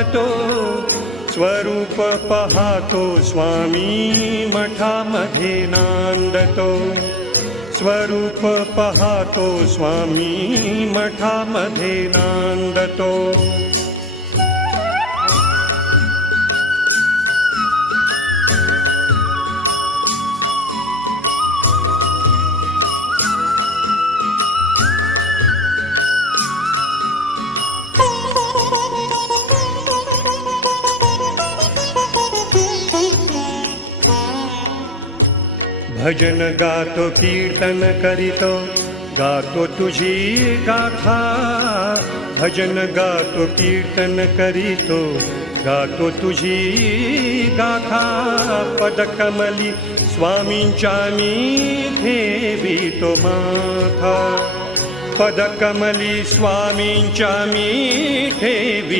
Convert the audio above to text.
नांदतो स्वरूप पाहतो स्वामी मठामध्ये नांदतो स्वरूप पाहतो स्वामी मठामध्ये नांदतो भजन गातो कीर्तन करीतो गातो तुझी गाथा भजन गातो कीर्तन करीतो गातो तुझी गाथा पदकमली स्वामींच्या मी ठेवितो माथा पदकमली स्वामींच्या मी ठेवी